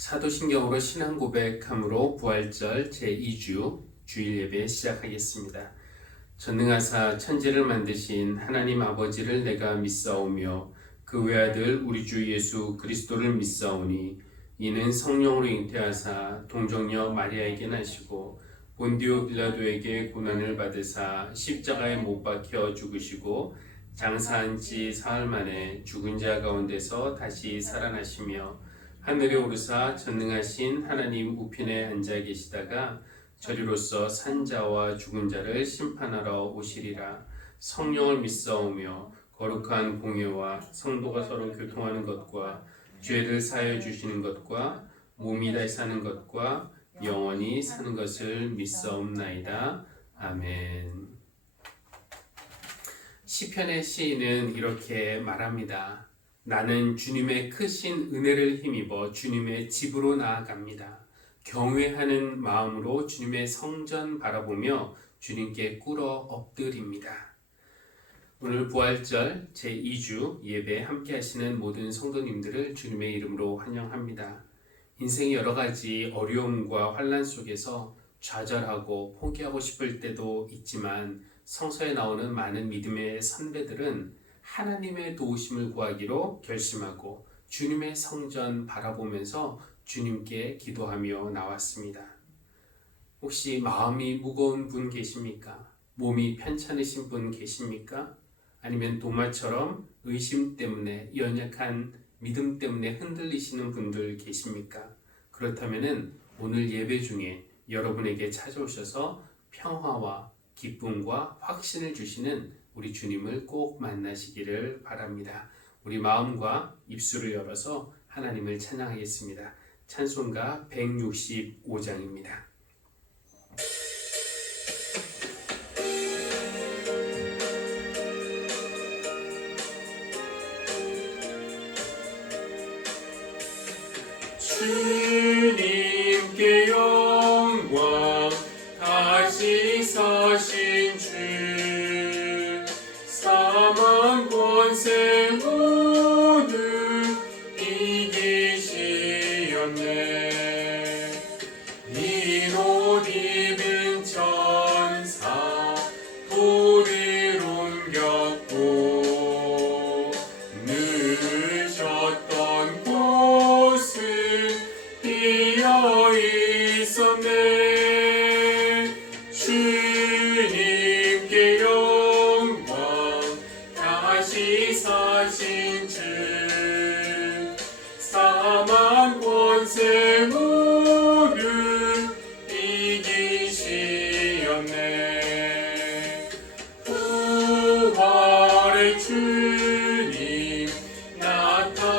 사도신경으로 신앙 고백함으로 부활절 제2주 주일 예배 시작하겠습니다. 전능하사 천지를 만드신 하나님 아버지를 내가 믿사오며 그 외아들 우리 주 예수 그리스도를 믿사오니 이는 성령으로 잉태하사 동정녀 마리아에게 나시고 본디오 빌라도에게 고난을 받으사 십자가에 못 박혀 죽으시고 장사한 지 사흘 만에 죽은 자 가운데서 다시 살아나시며 하늘에 오르사 전능하신 하나님 우편에 앉아 계시다가 저리로서 산자와 죽은 자를 심판하러 오시리라. 성령을 믿사오며 거룩한 공예와 성도가 서로 교통하는 것과 죄를 사하여 주시는 것과 몸이 다시 사는 것과 영원히 사는 것을 믿사옵나이다. 아멘. 시편의 시인은 이렇게 말합니다. 나는 주님의 크신 은혜를 힘입어 주님의 집으로 나아갑니다. 경외하는 마음으로 주님의 성전 바라보며 주님께 꿇어 엎드립니다. 오늘 부활절 제2주 예배 함께 하시는 모든 성도님들을 주님의 이름으로 환영합니다. 인생의 여러 가지 어려움과 환난 속에서 좌절하고 포기하고 싶을 때도 있지만 성서에 나오는 많은 믿음의 선배들은 하나님의 도우심을 구하기로 결심하고 주님의 성전 바라보면서 주님께 기도하며 나왔습니다. 혹시 마음이 무거운 분 계십니까? 몸이 편찮으신 분 계십니까? 아니면 도마처럼 의심 때문에 연약한 믿음 때문에 흔들리시는 분들 계십니까? 그렇다면 오늘 예배 중에 여러분에게 찾아오셔서 평화와 기쁨과 확신을 주시는 우리 주님을 꼭 만나시기를 바랍니다. 우리 마음과 입술을 열어서 하나님을 찬양하겠습니다. 찬송가 165장입니다. 주님께 영광 다시 사신 주 사망 권세 모두 이기시었네. 흰 옷 입은 천사 돌을 옮겼고 누우셨던 곳은 비어 있었네. 주님께 영광 다시 사신 주 사망 권세 모두 이기시었네. 부활의 주님 나타나시사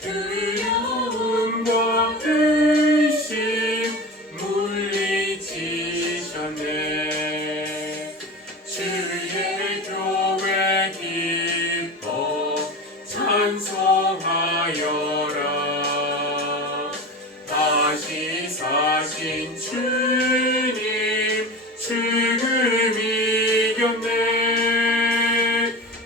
두려움과 의심 물리치셨네. 주의 교회 기뻐 찬송하여라. 다시 사신 주님 죽음 이겼네.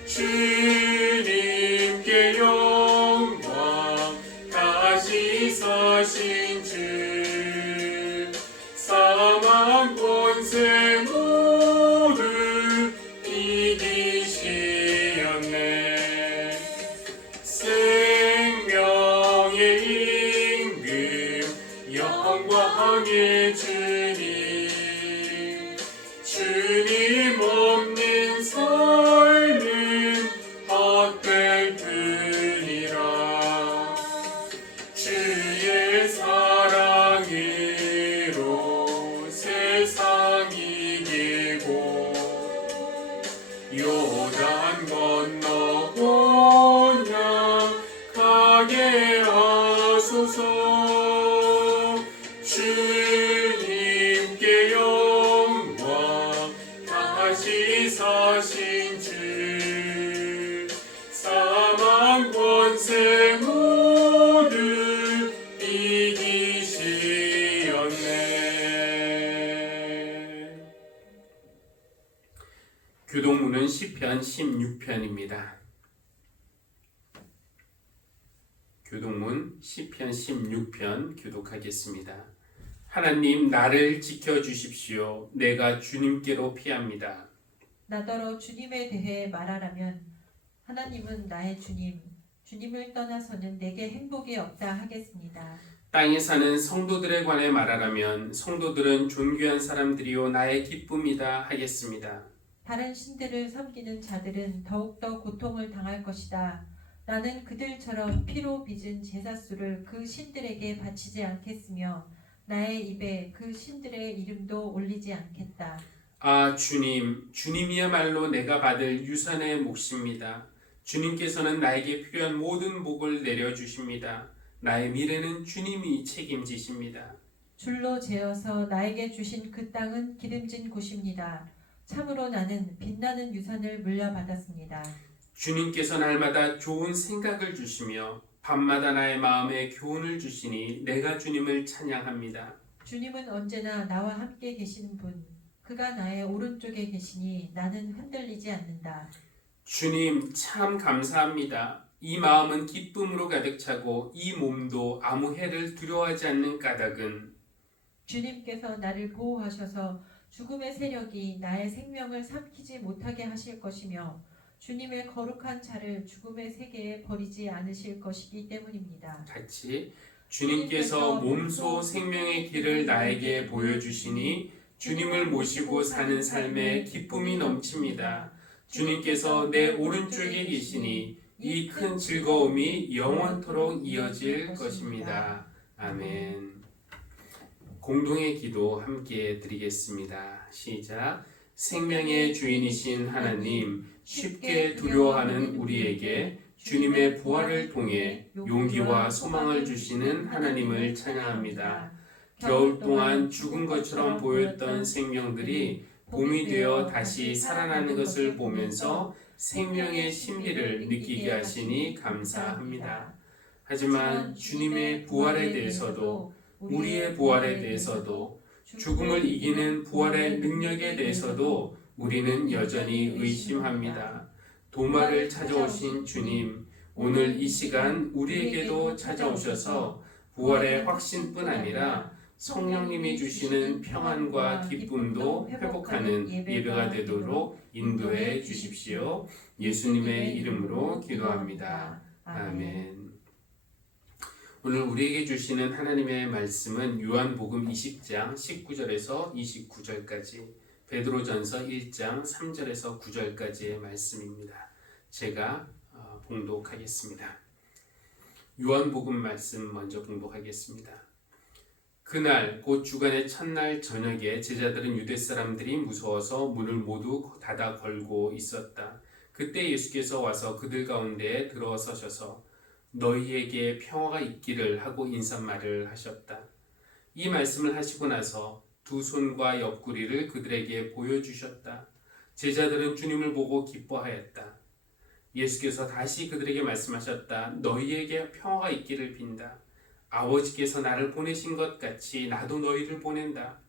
주님께 영광 다시 사신 주 사망 권세 모두 이기시었네. 생명의 임금 영광의 주님 주님 없는 삶은 헛될 뿐이라. 주의 사랑으로 세상 이기고 요단 건너 번영하게 하소서. 주님께 영광 다시 사신 주 사망 권세 모두 이기시었네. 교동문은 시편 16편입니다. 교독문 시편 16편 교독하겠습니다. 하나님 나를 지켜주십시오. 내가 주님께로 피합니다. 나더러 주님에 대해 말하라면 하나님은 나의 주님, 주님을 떠나서는 내게 행복이 없다 하겠습니다. 땅에 사는 성도들에 관해 말하라면 성도들은 존귀한 사람들이요 나의 기쁨이다 하겠습니다. 다른 신들을 섬기는 자들은 더욱더 고통을 당할 것이다. 나는 그들처럼 피로 빚은 제사수를 그 신들에게 바치지 않겠으며 나의 입에 그 신들의 이름도 올리지 않겠다. 아 주님, 주님이야말로 내가 받을 유산의 몫입니다. 주님께서는 나에게 필요한 모든 복을 내려주십니다. 나의 미래는 주님이 책임지십니다. 줄로 재어서 나에게 주신 그 땅은 기름진 곳입니다. 참으로 나는 빛나는 유산을 물려받았습니다. 주님께서 날마다 좋은 생각을 주시며 밤마다 나의 마음에 교훈을 주시니 내가 주님을 찬양합니다. 주님은 언제나 나와 함께 계시는 분, 그가 나의 오른쪽에 계시니 나는 흔들리지 않는다. 주님 참 감사합니다. 이 마음은 기쁨으로 가득 차고 이 몸도 아무 해를 두려워하지 않는 까닭은 주님께서 나를 보호하셔서 죽음의 세력이 나의 생명을 삼키지 못하게 하실 것이며 주님의 거룩한 자를 죽음의 세계에 버리지 않으실 것이기 때문입니다. 같이 주님께서 몸소 생명의 길을 나에게 보여주시니 주님을 모시고 사는 삶에 기쁨이 넘칩니다. 주님께서 내 오른쪽에 계시니 이 큰 즐거움이 영원토록 이어질 것입니다. 아멘. 공동의 기도 함께 드리겠습니다. 시작. 생명의 주인이신 하나님, 쉽게 두려워하는 우리에게 주님의 부활을 통해 용기와 소망을 주시는 하나님을 찬양합니다. 겨울 동안 죽은 것처럼 보였던 생명들이 봄이 되어 다시 살아나는 것을 보면서 생명의 신비를 느끼게 하시니 감사합니다. 하지만 주님의 부활에 대해서도 우리의 부활에 대해서도 죽음을 이기는 부활의 능력에 대해서도 우리는 여전히 의심합니다. 도마를 찾아오신 주님, 오늘 이 시간 우리에게도 찾아오셔서 부활의 확신뿐 아니라 성령님이 주시는 평안과 기쁨도 회복하는 예배가 되도록 인도해 주십시오. 예수님의 이름으로 기도합니다. 아멘. 오늘 우리에게 주시는 하나님의 말씀은 요한복음 20장 19절에서 29절까지, 베드로전서 1장 3절에서 9절까지의 말씀입니다. 제가 봉독하겠습니다. 요한복음 말씀 먼저 봉독하겠습니다. 그날 곧 주간의 첫날 저녁에 제자들은 유대 사람들이 무서워서 문을 모두 닫아 걸고 있었다. 그때 예수께서 와서 그들 가운데에 들어서셔서 너희에게 평화가 있기를 하고 인사말을 하셨다. 이 말씀을 하시고 나서 두 손과 옆구리를 그들에게 보여주셨다. 제자들은 주님을 보고 기뻐하였다. 예수께서 다시 그들에게 말씀하셨다. 너희에게 평화가 있기를 빈다. 아버지께서 나를 보내신 것 같이 나도 너희를 보낸다.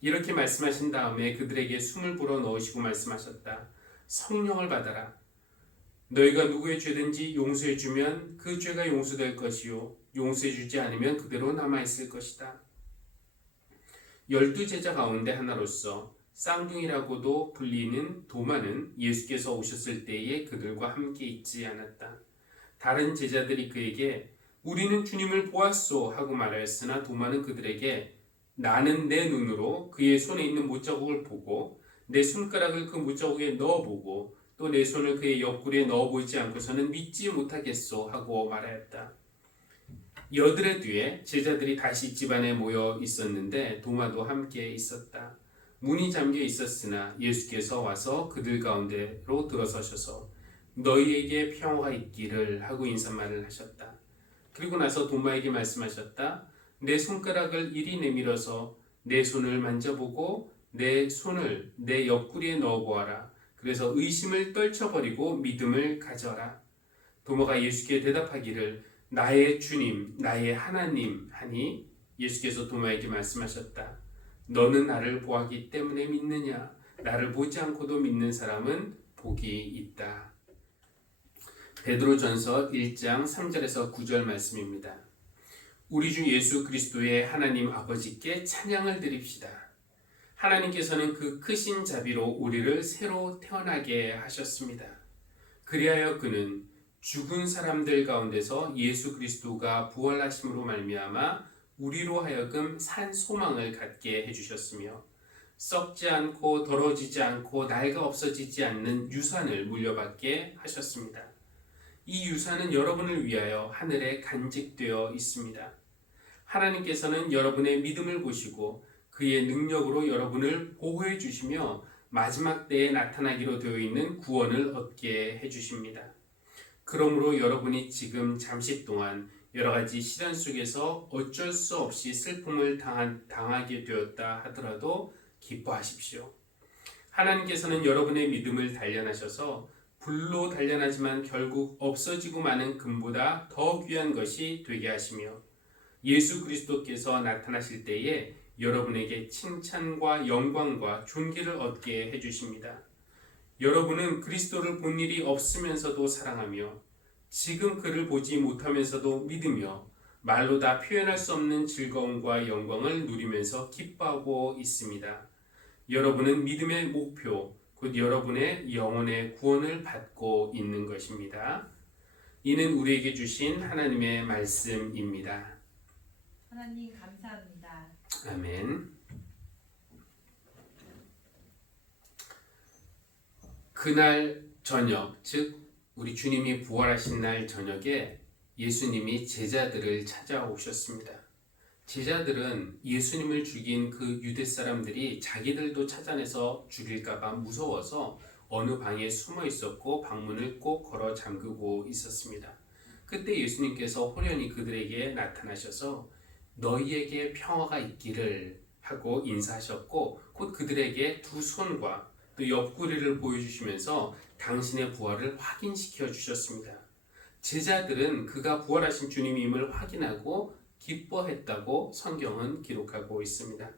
이렇게 말씀하신 다음에 그들에게 숨을 불어 넣으시고 말씀하셨다. 성령을 받아라. 너희가 누구의 죄든지 용서해주면 그 죄가 용서될 것이요 용서해주지 않으면 그대로 남아있을 것이다. 12제자 가운데 하나로서 쌍둥이라고도 불리는 도마는 예수께서 오셨을 때에 그들과 함께 있지 않았다. 다른 제자들이 그에게 우리는 주님을 보았소 하고 말하였으나 도마는 그들에게 나는 내 눈으로 그의 손에 있는 못자국을 보고 내 손가락을 그 못자국에 넣어보고 또 내 손을 그의 옆구리에 넣어보지 않고서는 믿지 못하겠소 하고 말하였다. 여드레 뒤에 제자들이 다시 집안에 모여 있었는데 도마도 함께 있었다. 문이 잠겨 있었으나 예수께서 와서 그들 가운데로 들어서셔서 너희에게 평화가 있기를 하고 인사말을 하셨다. 그리고 나서 도마에게 말씀하셨다. 내 손가락을 이리 내밀어서 내 손을 만져보고 내 손을 내 옆구리에 넣어보아라. 그래서 의심을 떨쳐버리고 믿음을 가져라. 도마가 예수께 대답하기를 나의 주님, 나의 하나님 하니 예수께서 도마에게 말씀하셨다. 너는 나를 보았기 때문에 믿느냐? 나를 보지 않고도 믿는 사람은 복이 있다. 베드로전서 1장 3절에서 9절 말씀입니다. 우리 주 예수 그리스도의 하나님 아버지께 찬양을 드립시다. 하나님께서는 그 크신 자비로 우리를 새로 태어나게 하셨습니다. 그리하여 그는 죽은 사람들 가운데서 예수 그리스도가 부활하심으로 말미암아 우리로 하여금 산 소망을 갖게 해주셨으며 썩지 않고 더러워지지 않고 낡아 없어지지 않는 유산을 물려받게 하셨습니다. 이 유산은 여러분을 위하여 하늘에 간직되어 있습니다. 하나님께서는 여러분의 믿음을 보시고 그의 능력으로 여러분을 보호해 주시며 마지막 때에 나타나기로 되어 있는 구원을 얻게 해주십니다. 그러므로 여러분이 지금 잠시 동안 여러 가지 시련 속에서 어쩔 수 없이 슬픔을 당하게 되었다 하더라도 기뻐하십시오. 하나님께서는 여러분의 믿음을 단련하셔서 불로 단련하지만 결국 없어지고 마는 금보다 더 귀한 것이 되게 하시며 예수 그리스도께서 나타나실 때에 여러분에게 칭찬과 영광과 존귀를 얻게 해주십니다. 여러분은 그리스도를 본 일이 없으면서도 사랑하며 지금 그를 보지 못하면서도 믿으며 말로 다 표현할 수 없는 즐거움과 영광을 누리면서 기뻐하고 있습니다. 여러분은 믿음의 목표, 곧 여러분의 영혼의 구원을 받고 있는 것입니다. 이는 우리에게 주신 하나님의 말씀입니다. 하나님 감사합니다. 아멘. 그날 저녁, 즉 우리 주님이 부활하신 날 저녁에 예수님이 제자들을 찾아오셨습니다. 제자들은 예수님을 죽인 그 유대 사람들이 자기들도 찾아내서 죽일까봐 무서워서 어느 방에 숨어 있었고 방문을 꼭 걸어 잠그고 있었습니다. 그때 예수님께서 호련히 그들에게 나타나셔서 너희에게 평화가 있기를 하고 인사하셨고 곧 그들에게 두 손과 또 옆구리를 보여주시면서 당신의 부활을 확인시켜 주셨습니다. 제자들은 그가 부활하신 주님임을 확인하고 기뻐했다고 성경은 기록하고 있습니다.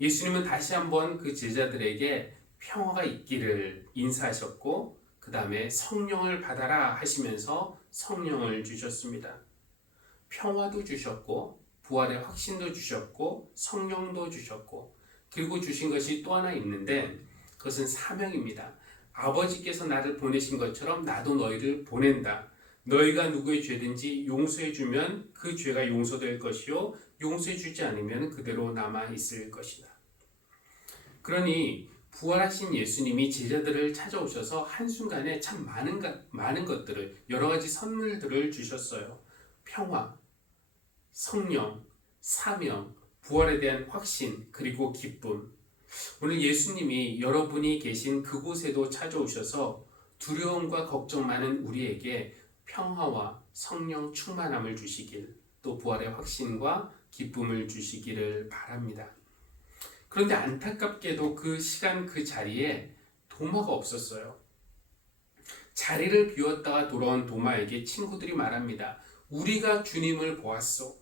예수님은 다시 한번 그 제자들에게 평화가 있기를 인사하셨고 그 다음에 성령을 받아라 하시면서 성령을 주셨습니다. 평화도 주셨고 부활의 확신도 주셨고 성령도 주셨고 그리고 주신 것이 또 하나 있는데 그것은 사명입니다. 아버지께서 나를 보내신 것처럼 나도 너희를 보낸다. 너희가 누구의 죄든지 용서해 주면 그 죄가 용서될 것이요 용서해 주지 않으면 그대로 남아 있을 것이다. 그러니 부활하신 예수님이 제자들을 찾아오셔서 한순간에 참 많은 것들을 여러 가지 선물들을 주셨어요. 평화, 성령, 사명, 부활에 대한 확신, 그리고 기쁨. 오늘 예수님이 여러분이 계신 그곳에도 찾아오셔서 두려움과 걱정 많은 우리에게 평화와 성령 충만함을 주시길, 또 부활의 확신과 기쁨을 주시기를 바랍니다. 그런데 안타깝게도 그 시간 그 자리에 도마가 없었어요. 자리를 비웠다가 돌아온 도마에게 친구들이 말합니다. 우리가 주님을 보았소.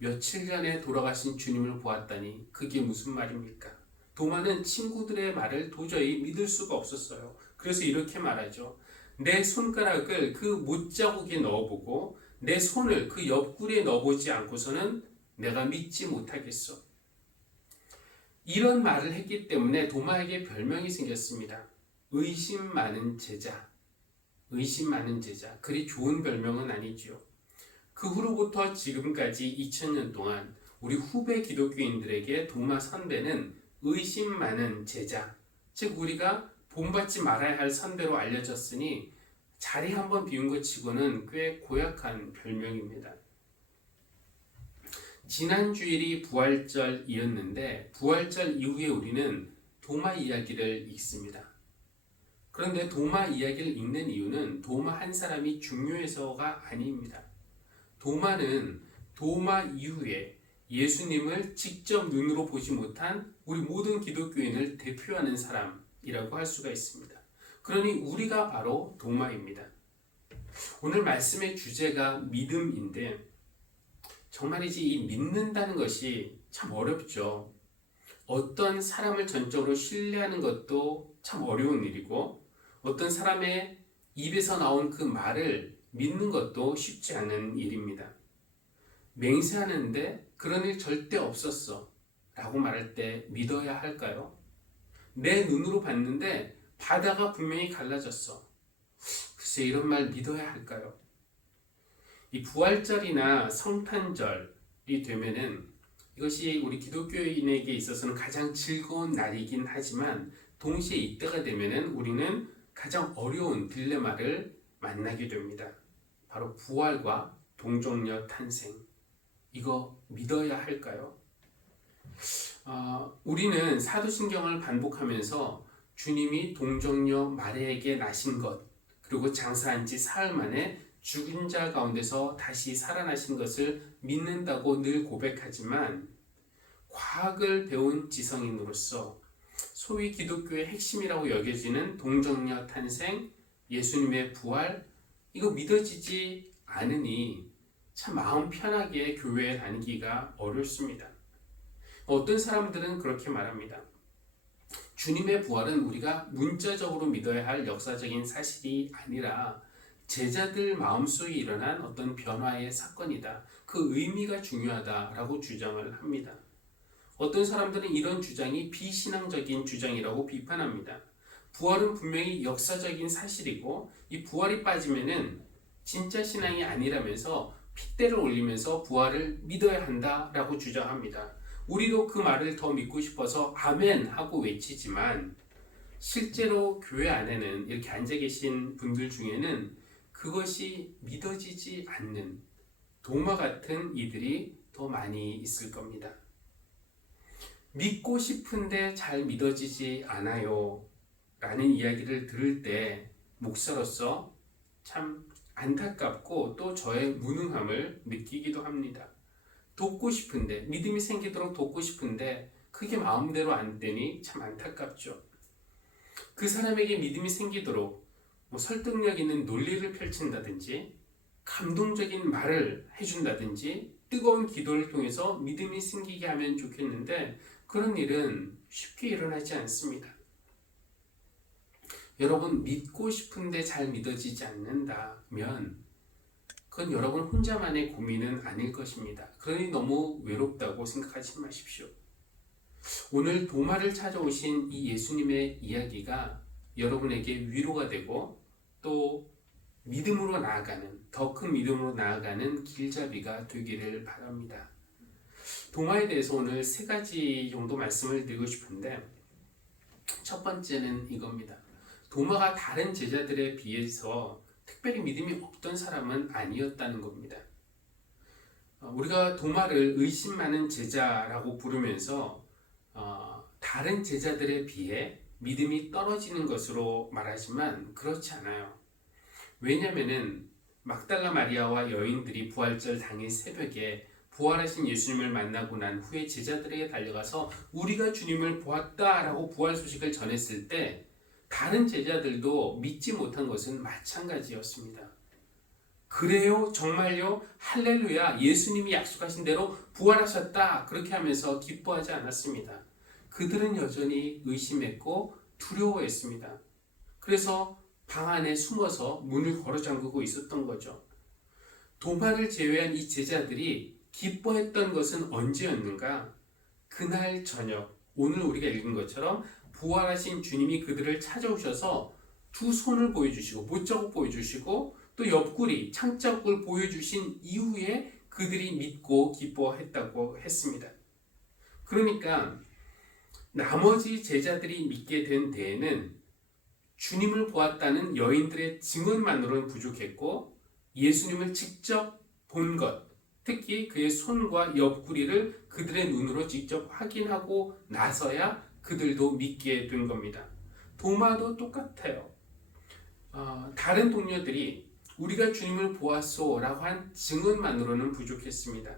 며칠 전에 돌아가신 주님을 보았다니 그게 무슨 말입니까? 도마는 친구들의 말을 도저히 믿을 수가 없었어요. 그래서 이렇게 말하죠. 내 손가락을 그 못자국에 넣어보고 내 손을 그 옆구리에 넣어보지 않고서는 내가 믿지 못하겠어. 이런 말을 했기 때문에 도마에게 별명이 생겼습니다. 의심 많은 제자. 의심 많은 제자. 그리 좋은 별명은 아니죠. 그 후로부터 지금까지 2000년 동안 우리 후배 기독교인들에게 도마 선배는 의심 많은 제자, 즉 우리가 본받지 말아야 할 선배로 알려졌으니 자리 한번 비운 것 치고는 꽤 고약한 별명입니다. 지난 주일이 부활절이었는데 부활절 이후에 우리는 도마 이야기를 읽습니다. 그런데 도마 이야기를 읽는 이유는 도마 한 사람이 중요해서가 아닙니다. 도마는 도마 이후에 예수님을 직접 눈으로 보지 못한 우리 모든 기독교인을 대표하는 사람이라고 할 수가 있습니다. 그러니 우리가 바로 도마입니다. 오늘 말씀의 주제가 믿음인데 정말이지 이 믿는다는 것이 참 어렵죠. 어떤 사람을 전적으로 신뢰하는 것도 참 어려운 일이고 어떤 사람의 입에서 나온 그 말을 믿는 것도 쉽지 않은 일입니다. 맹세하는데 그런 일 절대 없었어 라고 말할 때 믿어야 할까요? 내 눈으로 봤는데 바다가 분명히 갈라졌어. 글쎄 이런 말 믿어야 할까요? 이 부활절이나 성탄절이 되면은 이것이 우리 기독교인에게 있어서는 가장 즐거운 날이긴 하지만 동시에 이때가 되면은 우리는 가장 어려운 딜레마를 만나게 됩니다. 바로 부활과 동정녀 탄생. 이거 믿어야 할까요? 우리는 사도신경을 반복하면서 주님이 동정녀 마리아에게 나신 것, 그리고 장사한 지 사흘 만에 죽은 자 가운데서 다시 살아나신 것을 믿는다고 늘 고백하지만 과학을 배운 지성인으로서 소위 기독교의 핵심이라고 여겨지는 동정녀 탄생, 예수님의 부활, 이거 믿어지지 않으니 참 마음 편하게 교회에 다니기가 어렵습니다. 어떤 사람들은 그렇게 말합니다. 주님의 부활은 우리가 문자적으로 믿어야 할 역사적인 사실이 아니라 제자들 마음속에 일어난 어떤 변화의 사건이다. 그 의미가 중요하다라고 주장을 합니다. 어떤 사람들은 이런 주장이 비신앙적인 주장이라고 비판합니다. 부활은 분명히 역사적인 사실이고 이 부활이 빠지면은 진짜 신앙이 아니라면서 핏대를 올리면서 부활을 믿어야 한다라고 주장합니다. 우리도 그 말을 더 믿고 싶어서 아멘 하고 외치지만 실제로 교회 안에는 이렇게 앉아 계신 분들 중에는 그것이 믿어지지 않는 도마 같은 이들이 더 많이 있을 겁니다. 믿고 싶은데 잘 믿어지지 않아요 라는 이야기를 들을 때 목사로서 참 안타깝고 또 저의 무능함을 느끼기도 합니다. 돕고 싶은데, 믿음이 생기도록 돕고 싶은데 그게 마음대로 안 되니 참 안타깝죠. 그 사람에게 믿음이 생기도록 설득력 있는 논리를 펼친다든지 감동적인 말을 해준다든지 뜨거운 기도를 통해서 믿음이 생기게 하면 좋겠는데 그런 일은 쉽게 일어나지 않습니다. 여러분, 믿고 싶은데 잘 믿어지지 않는다면 그건 여러분 혼자만의 고민은 아닐 것입니다. 그러니 너무 외롭다고 생각하지 마십시오. 오늘 도마를 찾아오신 이 예수님의 이야기가 여러분에게 위로가 되고 또 믿음으로 나아가는, 더 큰 믿음으로 나아가는 길잡이가 되기를 바랍니다. 도마에 대해서 오늘 3가지 정도 말씀을 드리고 싶은데 첫 번째는 이겁니다. 도마가 다른 제자들에 비해서 특별히 믿음이 없던 사람은 아니었다는 겁니다. 우리가 도마를 의심 많은 제자라고 부르면서 다른 제자들에 비해 믿음이 떨어지는 것으로 말하지만 그렇지 않아요. 왜냐하면 막달라 마리아와 여인들이 부활절 당일 새벽에 부활하신 예수님을 만나고 난 후에 제자들에게 달려가서 우리가 주님을 보았다라고 부활 소식을 전했을 때 다른 제자들도 믿지 못한 것은 마찬가지였습니다. 그래요? 정말요? 할렐루야! 예수님이 약속하신 대로 부활하셨다! 그렇게 하면서 기뻐하지 않았습니다. 그들은 여전히 의심했고 두려워했습니다. 그래서 방 안에 숨어서 문을 걸어 잠그고 있었던 거죠. 도마를 제외한 이 제자들이 기뻐했던 것은 언제였는가? 그날 저녁, 오늘 우리가 읽은 것처럼 부활하신 주님이 그들을 찾아오셔서 두 손을 보여주시고 못자국 보여주시고 또 옆구리, 창자국을 보여주신 이후에 그들이 믿고 기뻐했다고 했습니다. 그러니까 나머지 제자들이 믿게 된 데에는 주님을 보았다는 여인들의 증언만으로는 부족했고 예수님을 직접 본 것, 특히 그의 손과 옆구리를 그들의 눈으로 직접 확인하고 나서야 그들도 믿게 된 겁니다. 도마도 똑같아요. 다른 동료들이 우리가 주님을 보았소 라고 한 증언만으로는 부족했습니다.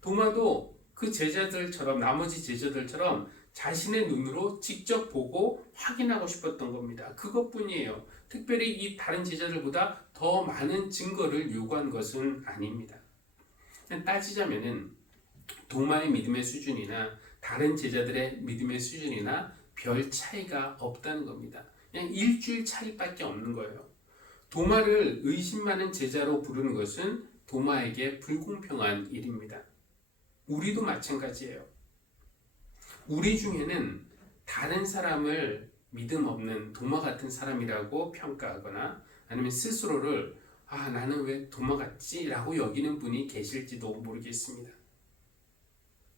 도마도 그 제자들처럼 나머지 제자들처럼 자신의 눈으로 직접 보고 확인하고 싶었던 겁니다. 그것뿐이에요. 특별히 이 다른 제자들보다 더 많은 증거를 요구한 것은 아닙니다. 따지자면은 도마의 믿음의 수준이나 다른 제자들의 믿음의 수준이나 별 차이가 없다는 겁니다. 그냥 일주일 차이밖에 없는 거예요. 도마를 의심 많은 제자로 부르는 것은 도마에게 불공평한 일입니다. 우리도 마찬가지예요. 우리 중에는 다른 사람을 믿음 없는 도마 같은 사람이라고 평가하거나 아니면 스스로를 나는 왜 도마 같지? 라고 여기는 분이 계실지도 모르겠습니다.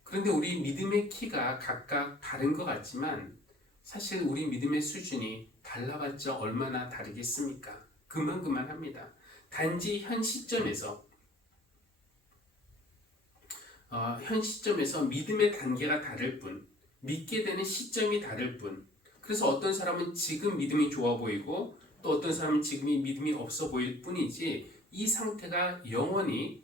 그런데 우리 믿음의 키가 각각 다른 것 같지만 사실 우리 믿음의 수준이 달라봤자 얼마나 다르겠습니까? 그만합니다. 단지 현 시점에서 믿음의 단계가 다를 뿐, 믿게 되는 시점이 다를 뿐. 그래서 어떤 사람은 지금 믿음이 좋아 보이고 또 어떤 사람은 지금이 믿음이 없어 보일 뿐이지 이 상태가 영원히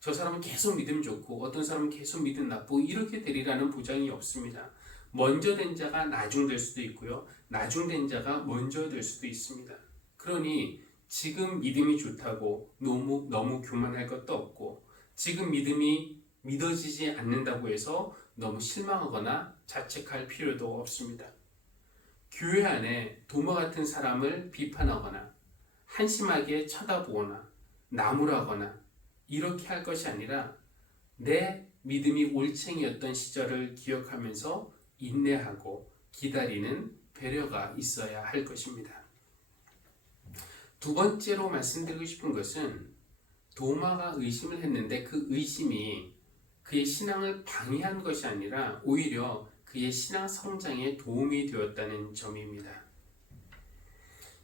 저 사람은 계속 믿음 좋고 어떤 사람은 계속 믿음 나쁘고 이렇게 되리라는 보장이 없습니다. 먼저 된 자가 나중 될 수도 있고요. 나중 된 자가 먼저 될 수도 있습니다. 그러니 지금 믿음이 좋다고 너무 교만할 것도 없고 지금 믿음이 믿어지지 않는다고 해서 너무 실망하거나 자책할 필요도 없습니다. 교회 안에 도마 같은 사람을 비판하거나 한심하게 쳐다보거나 나무라거나 이렇게 할 것이 아니라 내 믿음이 올챙이였던 시절을 기억하면서 인내하고 기다리는 배려가 있어야 할 것입니다. 두 번째로 말씀드리고 싶은 것은 도마가 의심을 했는데 그 의심이 그의 신앙을 방해한 것이 아니라 오히려 그의 신앙 성장에 도움이 되었다는 점입니다.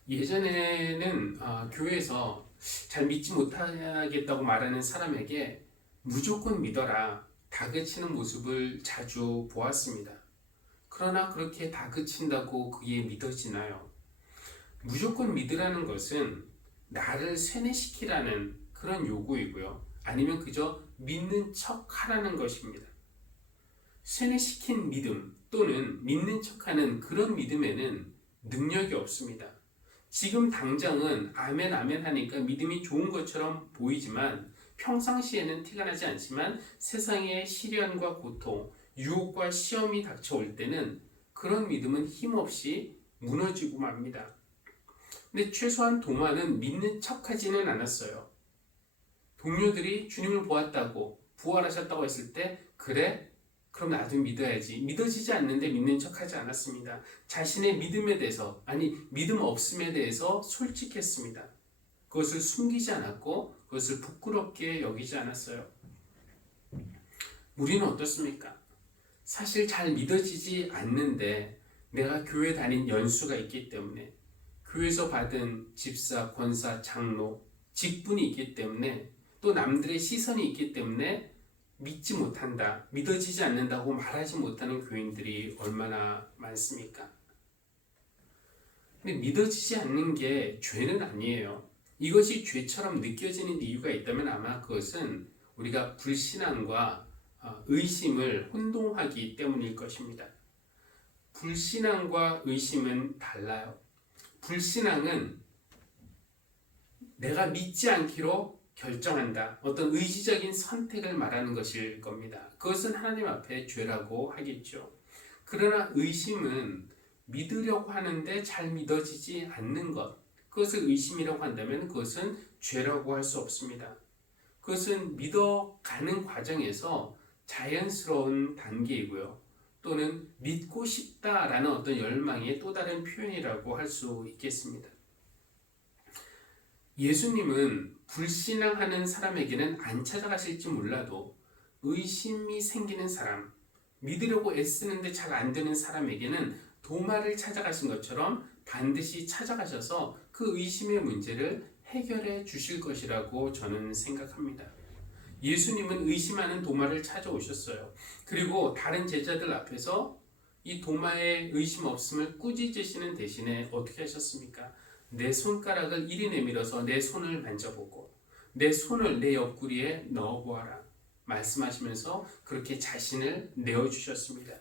예전에는 교회에서 잘 믿지 못하겠다고 말하는 사람에게 무조건 믿어라 다그치는 모습을 자주 보았습니다. 그러나 그렇게 다그친다고 그게 믿어지나요? 무조건 믿으라는 것은 나를 세뇌시키라는 그런 요구이고요. 아니면 그저 믿는 척 하라는 것입니다. 세뇌시킨 믿음 또는 믿는 척하는 그런 믿음에는 능력이 없습니다. 지금 당장은 아멘 하니까 믿음이 좋은 것처럼 보이지만 평상시에는 티가 나지 않지만 세상의 시련과 고통, 유혹과 시험이 닥쳐올 때는 그런 믿음은 힘없이 무너지고 맙니다. 근데 최소한 도마는 믿는 척하지는 않았어요. 동료들이 주님을 보았다고 부활하셨다고 했을 때 그래? 그럼 나도 믿어야지. 믿어지지 않는데 믿는 척하지 않았습니다. 자신의 믿음에 대해서 믿음 없음에 대해서 솔직했습니다. 그것을 숨기지 않았고 그것을 부끄럽게 여기지 않았어요. 우리는 어떻습니까? 사실 잘 믿어지지 않는데 내가 교회 다닌 연수가 있기 때문에 교회에서 받은 집사, 권사, 장로, 직분이 있기 때문에 또 남들의 시선이 있기 때문에 믿지 못한다, 믿어지지 않는다고 말하지 못하는 교인들이 얼마나 많습니까? 근데 믿어지지 않는 게 죄는 아니에요. 이것이 죄처럼 느껴지는 이유가 있다면 아마 그것은 우리가 불신앙과 의심을 혼동하기 때문일 것입니다. 불신앙과 의심은 달라요. 불신앙은 내가 믿지 않기로 결정한다. 어떤 의지적인 선택을 말하는 것일 겁니다. 그것은 하나님 앞에 죄라고 하겠죠. 그러나 의심은 믿으려고 하는데 잘 믿어지지 않는 것, 그것을 의심이라고 한다면 그것은 죄라고 할 수 없습니다. 그것은 믿어가는 과정에서 자연스러운 단계이고요. 또는 믿고 싶다라는 어떤 열망의 또 다른 표현이라고 할 수 있겠습니다. 예수님은 불신앙하는 사람에게는 안 찾아가실지 몰라도 의심이 생기는 사람, 믿으려고 애쓰는데 잘 안 되는 사람에게는 도마를 찾아가신 것처럼 반드시 찾아가셔서 그 의심의 문제를 해결해 주실 것이라고 저는 생각합니다. 예수님은 의심하는 도마를 찾아오셨어요. 그리고 다른 제자들 앞에서 이 도마의 의심 없음을 꾸짖으시는 대신에 어떻게 하셨습니까? 내 손가락을 이리 내밀어서 내 손을 만져보고 내 손을 내 옆구리에 넣어보아라 말씀하시면서 그렇게 자신을 내어주셨습니다.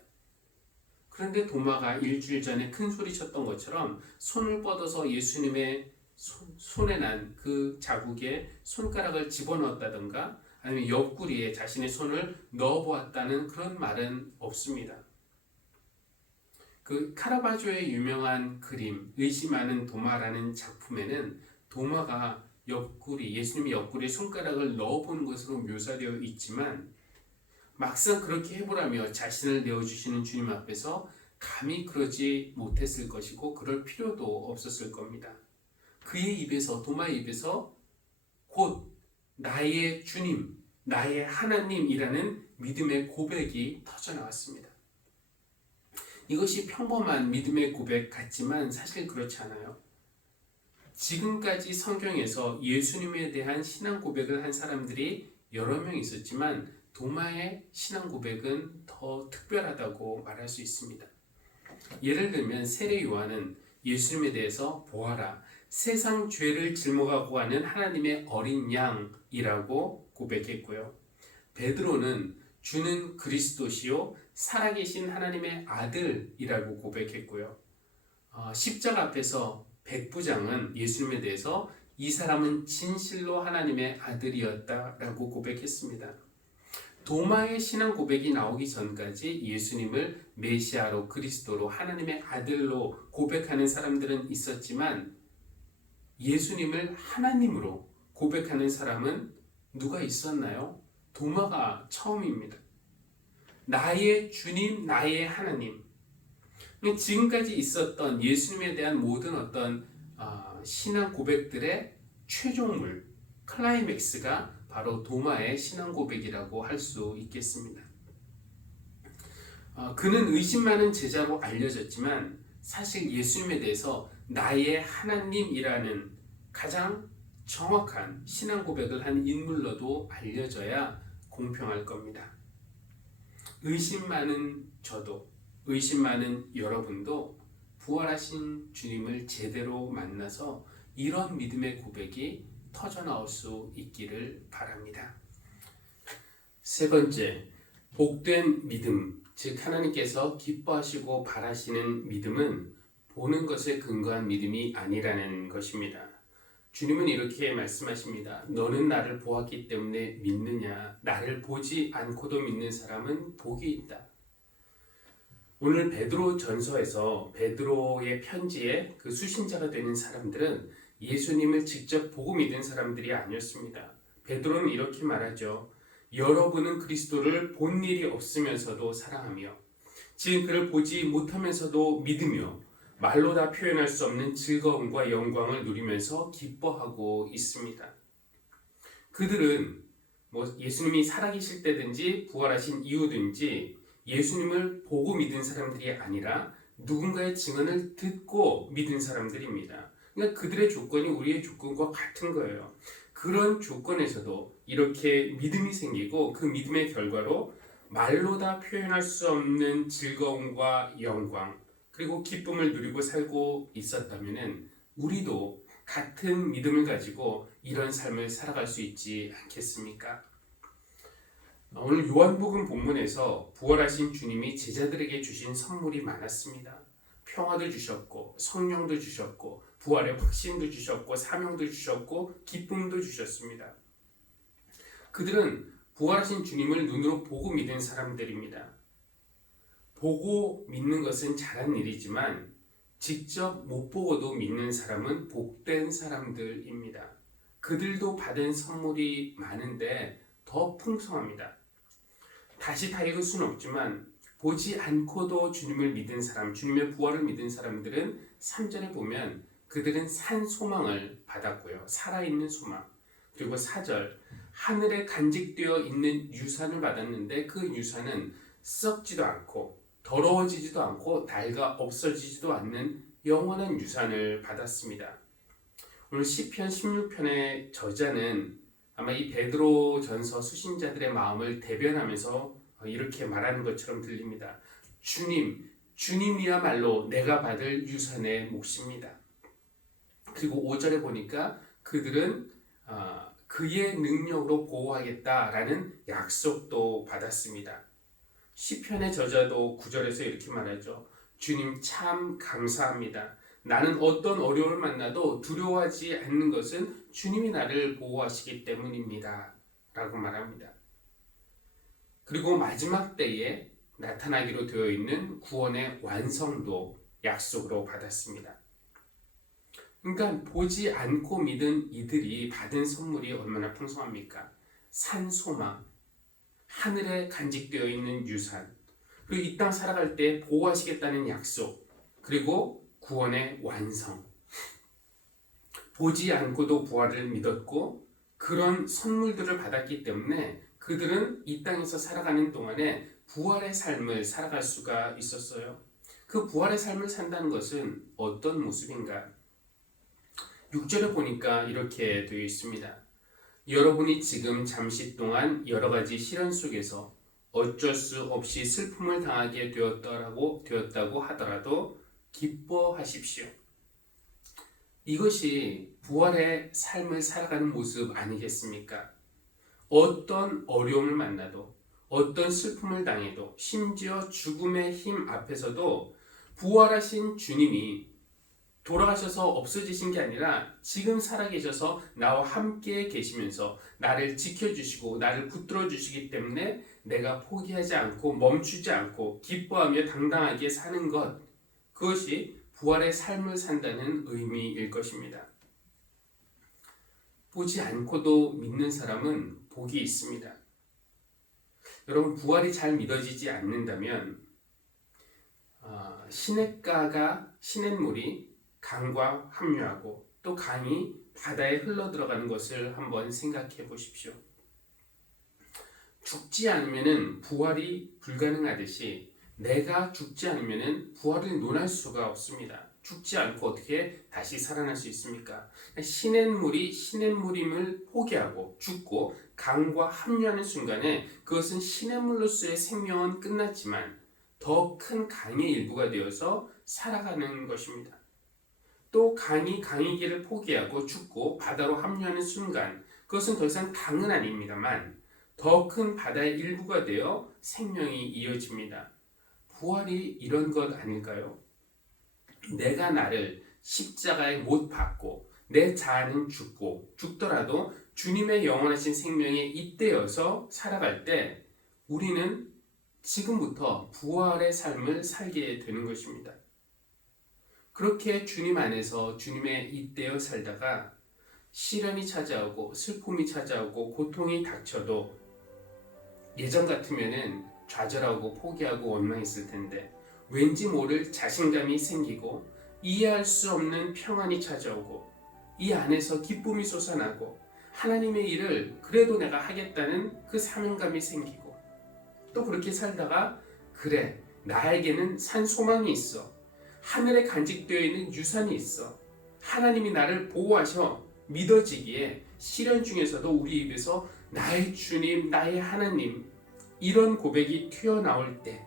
그런데 도마가 일주일 전에 큰 소리 쳤던 것처럼 손을 뻗어서 예수님의 손에 난 그 자국에 손가락을 집어넣었다든가 아니면 옆구리에 자신의 손을 넣어보았다는 그런 말은 없습니다. 그 카라바조의 유명한 그림 의심하는 도마라는 작품에는 도마가 예수님이 옆구리에 손가락을 넣어보는 것으로 묘사되어 있지만 막상 그렇게 해보라며 자신을 내어주시는 주님 앞에서 감히 그러지 못했을 것이고 그럴 필요도 없었을 겁니다. 그의 입에서, 도마의 입에서 곧 나의 주님, 나의 하나님이라는 믿음의 고백이 터져나왔습니다. 이것이 평범한 믿음의 고백 같지만 사실 그렇지 않아요. 지금까지 성경에서 예수님에 대한 신앙 고백을 한 사람들이 여러 명 있었지만 도마의 신앙 고백은 더 특별하다고 말할 수 있습니다. 예를 들면 세례 요한은 예수님에 대해서 보아라, 세상 죄를 짊어가고 가는 하나님의 어린 양이라고 고백했고요. 베드로는 주는 그리스도시요 살아계신 하나님의 아들이라고 고백했고요. 십자가 앞에서 백부장은 예수님에 대해서 이 사람은 진실로 하나님의 아들이었다라고 고백했습니다. 도마의 신앙 고백이 나오기 전까지 예수님을 메시아로, 그리스도로, 하나님의 아들로 고백하는 사람들은 있었지만 예수님을 하나님으로 고백하는 사람은 누가 있었나요? 도마가 처음입니다. 나의 주님, 나의 하나님. 지금까지 있었던 예수님에 대한 모든 어떤 신앙 고백들의 최종물, 클라이맥스가 바로 도마의 신앙 고백이라고 할 수 있겠습니다. 그는 의심 많은 제자로 알려졌지만 사실 예수님에 대해서 나의 하나님이라는 가장 정확한 신앙 고백을 한 인물로도 알려져야 공평할 겁니다. 의심 많은 저도, 의심 많은 여러분도 부활하신 주님을 제대로 만나서 이런 믿음의 고백이 터져나올 수 있기를 바랍니다. 세 번째, 복된 믿음, 즉 하나님께서 기뻐하시고 바라시는 믿음은 보는 것에 근거한 믿음이 아니라는 것입니다. 주님은 이렇게 말씀하십니다. 너는 나를 보았기 때문에 믿느냐? 나를 보지 않고도 믿는 사람은 복이 있다. 오늘 베드로 전서에서 베드로의 편지에 그 수신자가 되는 사람들은 예수님을 직접 보고 믿은 사람들이 아니었습니다. 베드로는 이렇게 말하죠. 여러분은 그리스도를 본 일이 없으면서도 사랑하며 지금 그를 보지 못하면서도 믿으며 말로 다 표현할 수 없는 즐거움과 영광을 누리면서 기뻐하고 있습니다. 그들은 예수님이 살아계실 때든지 부활하신 이후든지 예수님을 보고 믿은 사람들이 아니라 누군가의 증언을 듣고 믿은 사람들입니다. 그러니까 그들의 조건이 우리의 조건과 같은 거예요. 그런 조건에서도 이렇게 믿음이 생기고 그 믿음의 결과로 말로 다 표현할 수 없는 즐거움과 영광 그리고 기쁨을 누리고 살고 있었다면 우리도 같은 믿음을 가지고 이런 삶을 살아갈 수 있지 않겠습니까? 오늘 요한복음 본문에서 부활하신 주님이 제자들에게 주신 선물이 많았습니다. 평화도 주셨고 성령도 주셨고 부활의 확신도 주셨고 사명도 주셨고 기쁨도 주셨습니다. 그들은 부활하신 주님을 눈으로 보고 믿은 사람들입니다. 보고 믿는 것은 잘한 일이지만 직접 못 보고도 믿는 사람은 복된 사람들입니다. 그들도 받은 선물이 많은데 더 풍성합니다. 다시 다 읽을 수는 없지만 보지 않고도 주님을 믿은 사람, 주님의 부활을 믿은 사람들은 3절에 보면 그들은 산 소망을 받았고요. 살아있는 소망. 그리고 4절, 하늘에 간직되어 있는 유산을 받았는데 그 유산은 썩지도 않고 더러워지지도 않고 낡아 없어지지도 않는 영원한 유산을 받았습니다. 오늘 시편 16편의 저자는 아마 이 베드로 전서 수신자들의 마음을 대변하면서 이렇게 말하는 것처럼 들립니다. 주님이야말로 내가 받을 유산의 몫입니다. 그리고 5절에 보니까 그들은 그의 능력으로 보호하겠다라는 약속도 받았습니다. 시편의 저자도 9절에서 이렇게 말하죠. 주님 참 감사합니다. 나는 어떤 어려움을 만나도 두려워하지 않는 것은 주님이 나를 보호하시기 때문입니다. 라고 말합니다. 그리고 마지막 때에 나타나기로 되어 있는 구원의 완성도 약속으로 받았습니다. 그러니까 보지 않고 믿은 이들이 받은 선물이 얼마나 풍성합니까? 산소망, 하늘에 간직되어 있는 유산, 그리고 이 땅 살아갈 때 보호하시겠다는 약속, 그리고 구원의 완성. 보지 않고도 부활을 믿었고 그런 선물들을 받았기 때문에 그들은 이 땅에서 살아가는 동안에 부활의 삶을 살아갈 수가 있었어요. 그 부활의 삶을 산다는 것은 어떤 모습인가? 6절에 보니까 이렇게 되어 있습니다. 여러분이 지금 잠시 동안 여러 가지 시련 속에서 어쩔 수 없이 슬픔을 당하게 되었다고 하더라도 기뻐하십시오. 이것이 부활의 삶을 살아가는 모습 아니겠습니까? 어떤 어려움을 만나도, 어떤 슬픔을 당해도, 심지어 죽음의 힘 앞에서도 부활하신 주님이 돌아가셔서 없어지신 게 아니라 지금 살아계셔서 나와 함께 계시면서 나를 지켜주시고 나를 붙들어 주시기 때문에 내가 포기하지 않고 멈추지 않고 기뻐하며 당당하게 사는 것, 그것이 부활의 삶을 산다는 의미일 것입니다. 보지 않고도 믿는 사람은 복이 있습니다. 여러분, 부활이 잘 믿어지지 않는다면 시냇물이 강과 합류하고 또 강이 바다에 흘러 들어가는 것을 한번 생각해 보십시오. 죽지 않으면 부활이 불가능하듯이 내가 죽지 않으면 부활을 논할 수가 없습니다. 죽지 않고 어떻게 다시 살아날 수 있습니까? 시냇물임을 포기하고 죽고 강과 합류하는 순간에 그것은 시냇물로서의 생명은 끝났지만 더 큰 강의 일부가 되어서 살아가는 것입니다. 또 강이 길을 포기하고 죽고 바다로 합류하는 순간 그것은 더 이상 강은 아닙니다만 더 큰 바다의 일부가 되어 생명이 이어집니다. 부활이 이런 것 아닐까요? 내가 나를 십자가에 못 박고 내 자아는 죽더라도 주님의 영원하신 생명에 잇대어서 살아갈 때 우리는 지금부터 부활의 삶을 살게 되는 것입니다. 그렇게 주님 안에서 주님의 잇대어 살다가 시련이 찾아오고 슬픔이 찾아오고 고통이 닥쳐도 예전 같으면은 좌절하고 포기하고 원망했을 텐데 왠지 모를 자신감이 생기고 이해할 수 없는 평안이 찾아오고 이 안에서 기쁨이 솟아나고 하나님의 일을 그래도 내가 하겠다는 그 사명감이 생기고 또 그렇게 살다가 그래, 나에게는 산 소망이 있어. 하늘에 간직되어 있는 유산이 있어. 하나님이 나를 보호하셔 믿어지기에 시련 중에서도 우리 입에서 나의 주님, 나의 하나님 이런 고백이 튀어나올 때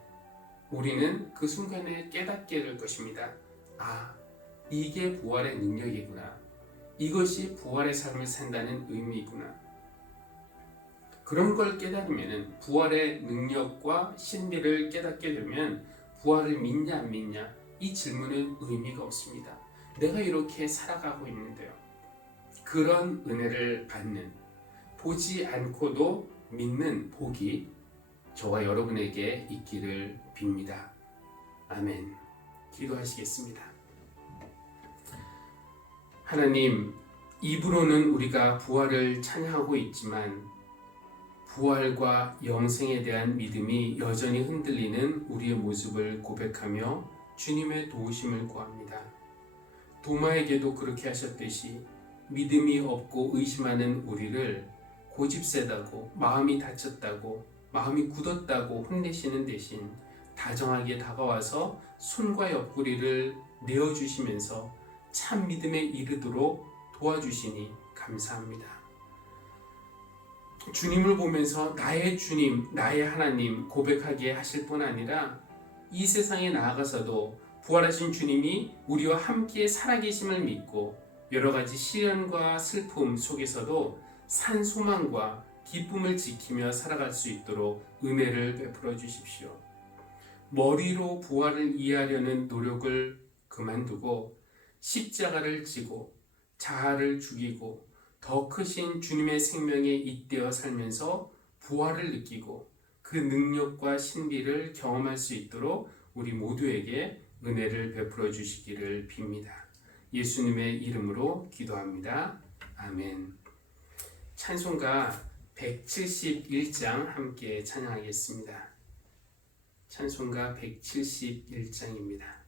우리는 그 순간에 깨닫게 될 것입니다. 아, 이게 부활의 능력이구나. 이것이 부활의 삶을 산다는 의미이구나. 그런 걸 깨달으면 부활의 능력과 신비를 깨닫게 되면 부활을 믿냐 안 믿냐 이 질문은 의미가 없습니다. 내가 이렇게 살아가고 있는데요. 그런 은혜를 받는 보지 않고도 믿는 복이 저와 여러분에게 있기를 빕니다. 아멘. 기도하시겠습니다. 하나님, 입으로는 우리가 부활을 찬양하고 있지만 부활과 영생에 대한 믿음이 여전히 흔들리는 우리의 모습을 고백하며 주님의 도우심을 구합니다. 도마에게도 그렇게 하셨듯이 믿음이 없고 의심하는 우리를 고집세다고 마음이 다쳤다고 마음이 굳었다고 혼내시는 대신 다정하게 다가와서 손과 옆구리를 내어주시면서 참 믿음에 이르도록 도와주시니 감사합니다. 주님을 보면서 나의 주님, 나의 하나님 고백하게 하실 뿐 아니라 이 세상에 나아가서도 부활하신 주님이 우리와 함께 살아계심을 믿고 여러 가지 시련과 슬픔 속에서도 산 소망과 기쁨을 지키며 살아갈 수 있도록 은혜를 베풀어 주십시오. 머리로 부활을 이해하려는 노력을 그만두고 십자가를 지고 자아를 죽이고 더 크신 주님의 생명에 잇대어 살면서 부활을 느끼고 그 능력과 신비를 경험할 수 있도록 우리 모두에게 은혜를 베풀어 주시기를 빕니다. 예수님의 이름으로 기도합니다. 아멘. 찬송가 171장 함께 찬양하겠습니다. 찬송가 171장입니다.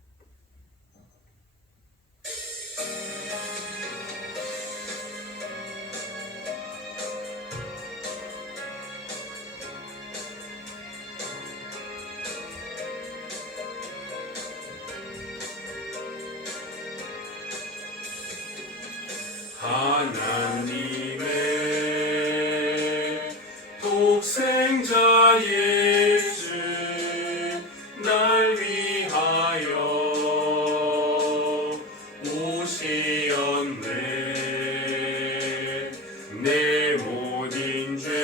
하나님의 독생자 예수 날 위하여 오시었네. 내 모든 죄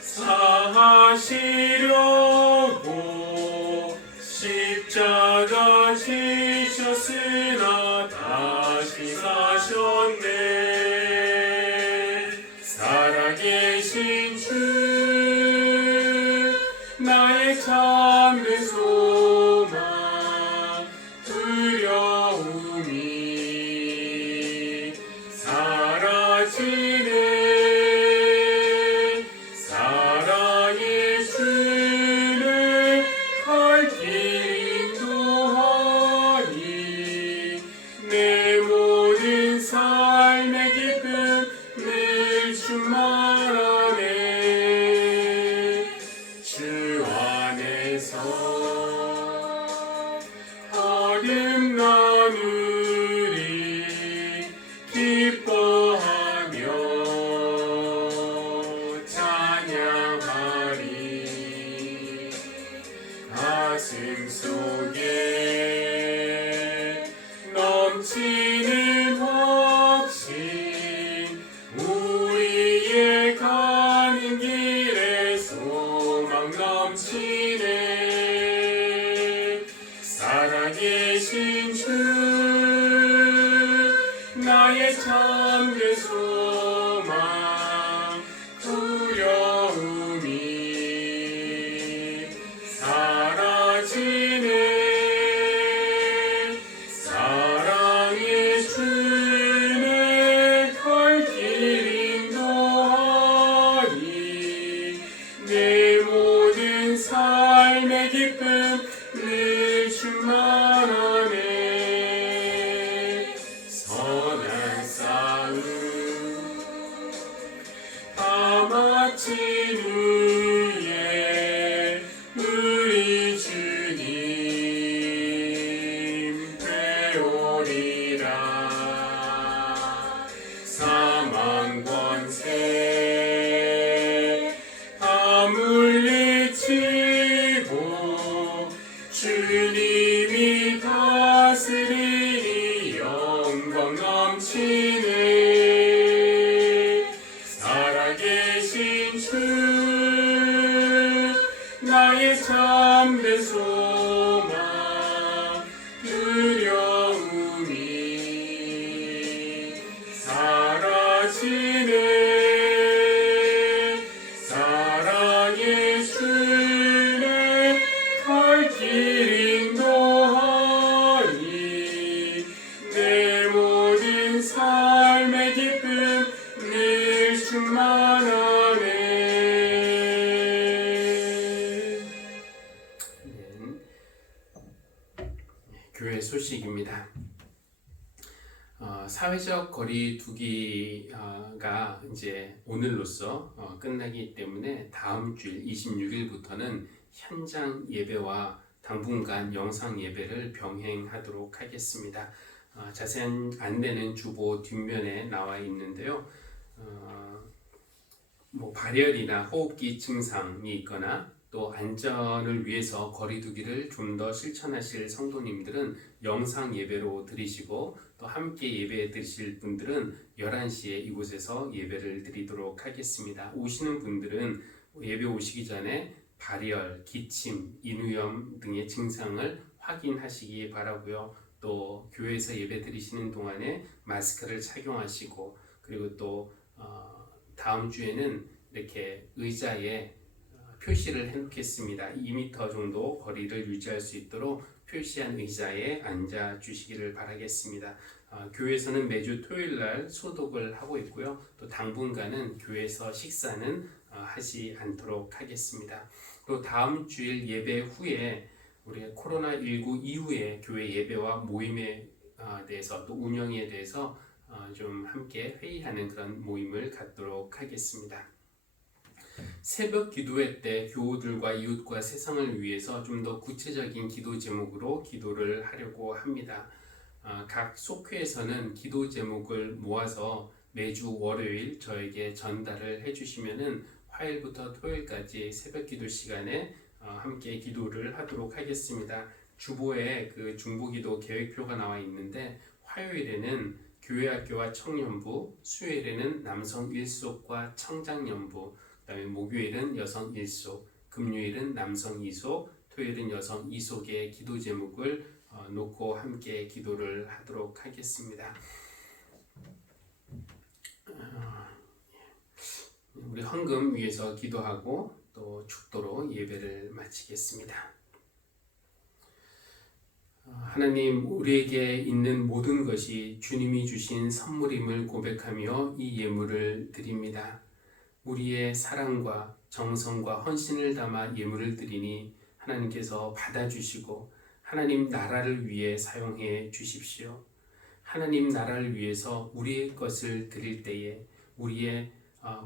사하시려고 십자가 지셨으나 다시 사셨네. 살아계신 주 나의 참된 소망 두려움이 사라지네. 사랑의 주를 갈 길 인도하니 내 모든 삶의 기쁨 늘 충만하네. 주 안에서 거듭 나누리 기뻐하며 찬양하리. 가슴 속에 넘치는 확신 우리의 가는 길에 소망 넘치네. 살아계신 주 나의 참된 소망 두려움이 사라지네. 사랑의 주를 갈 길 인도하니 내 모든 삶의 기쁨 늘 충만하네. 선한 싸움 다 마친 후에 우리 주님 되오리라. 사망 권세 다 물리치고 주님이 다스리니 영광 넘치네. 살아계신 주 나의 참된 소망 두려움이 사라지네. 사랑의 주를 갈 길 인도하니 내 모든 삶의 기쁨 늘 충만하네. 교회 소식입니다. 사회적 거리두기가 이제 오늘로써 끝나기 때문에 다음 주일 26일부터는 현장 예배와 당분간 영상 예배를 병행하도록 하겠습니다. 자세한 안내는 주보 뒷면에 나와 있는데요. 발열이나 호흡기 증상이 있거나 또 안전을 위해서 거리두기를 좀 더 실천하실 성도님들은 영상 예배로 드리시고 또 함께 예배 드리실 분들은 11시에 이곳에서 예배를 드리도록 하겠습니다. 오시는 분들은 예배 오시기 전에 발열, 기침, 인후염 등의 증상을 확인하시기 바라고요. 또 교회에서 예배 드리시는 동안에 마스크를 착용하시고 그리고 또 다음 주에는 이렇게 의자에 표시를 해놓겠습니다. 2m 정도 거리를 유지할 수 있도록 표시한 의자에 앉아 주시기를 바라겠습니다. 교회에서는 매주 토요일 날 소독을 하고 있고요. 또 당분간은 교회에서 식사는 하지 않도록 하겠습니다. 또 다음 주일 예배 후에 우리 코로나19 이후에 교회 예배와 모임에 대해서 또 운영에 대해서 좀 함께 회의하는 그런 모임을 갖도록 하겠습니다. 새벽 기도회 때 교우들과 이웃과 세상을 위해서 좀 더 구체적인 기도 제목으로 기도를 하려고 합니다. 각 속회에서는 기도 제목을 모아서 매주 월요일 저에게 전달을 해주시면은 화요일부터 토요일까지 새벽 기도 시간에 함께 기도를 하도록 하겠습니다. 주보에 그 중보기도 계획표가 나와 있는데 화요일에는 교회학교와 청년부, 수요일에는 남성 일속과 청장년부, 그다음에 목요일은 여성 1속, 금요일은 남성 2속, 토요일은 여성 2속의 기도 제목을 놓고 함께 기도를 하도록 하겠습니다. 우리 헌금 위해서 기도하고 또 축도로 예배를 마치겠습니다. 하나님, 우리에게 있는 모든 것이 주님이 주신 선물임을 고백하며 이 예물을 드립니다. 우리의 사랑과 정성과 헌신을 담아 예물을 드리니 하나님께서 받아주시고 하나님 나라를 위해 사용해 주십시오. 하나님 나라를 위해서 우리의 것을 드릴 때에 우리의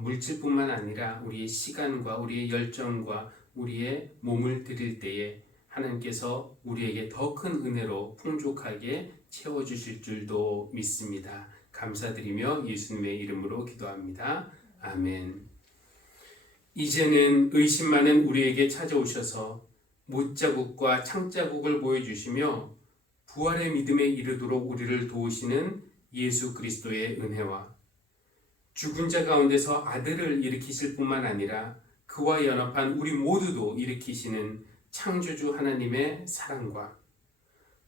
물질뿐만 아니라 우리의 시간과 우리의 열정과 우리의 몸을 드릴 때에 하나님께서 우리에게 더 큰 은혜로 풍족하게 채워주실 줄도 믿습니다. 감사드리며 예수님의 이름으로 기도합니다. 아멘. 이제는 의심 많은 우리에게 찾아오셔서 못자국과 창자국을 보여주시며 부활의 믿음에 이르도록 우리를 도우시는 예수 그리스도의 은혜와 죽은 자 가운데서 아들을 일으키실 뿐만 아니라 그와 연합한 우리 모두도 일으키시는 창조주 하나님의 사랑과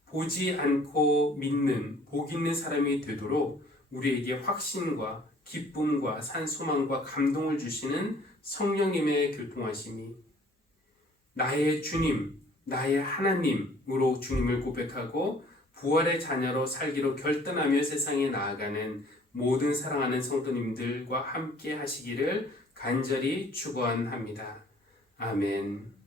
보지 않고 믿는 복 있는 사람이 되도록 우리에게 확신과 기쁨과 산소망과 감동을 주시는 성령님의 교통하심이 나의 주님, 나의 하나님으로 주님을 고백하고 부활의 자녀로 살기로 결단하며 세상에 나아가는 모든 사랑하는 성도님들과 함께 하시기를 간절히 축원합니다. 아멘.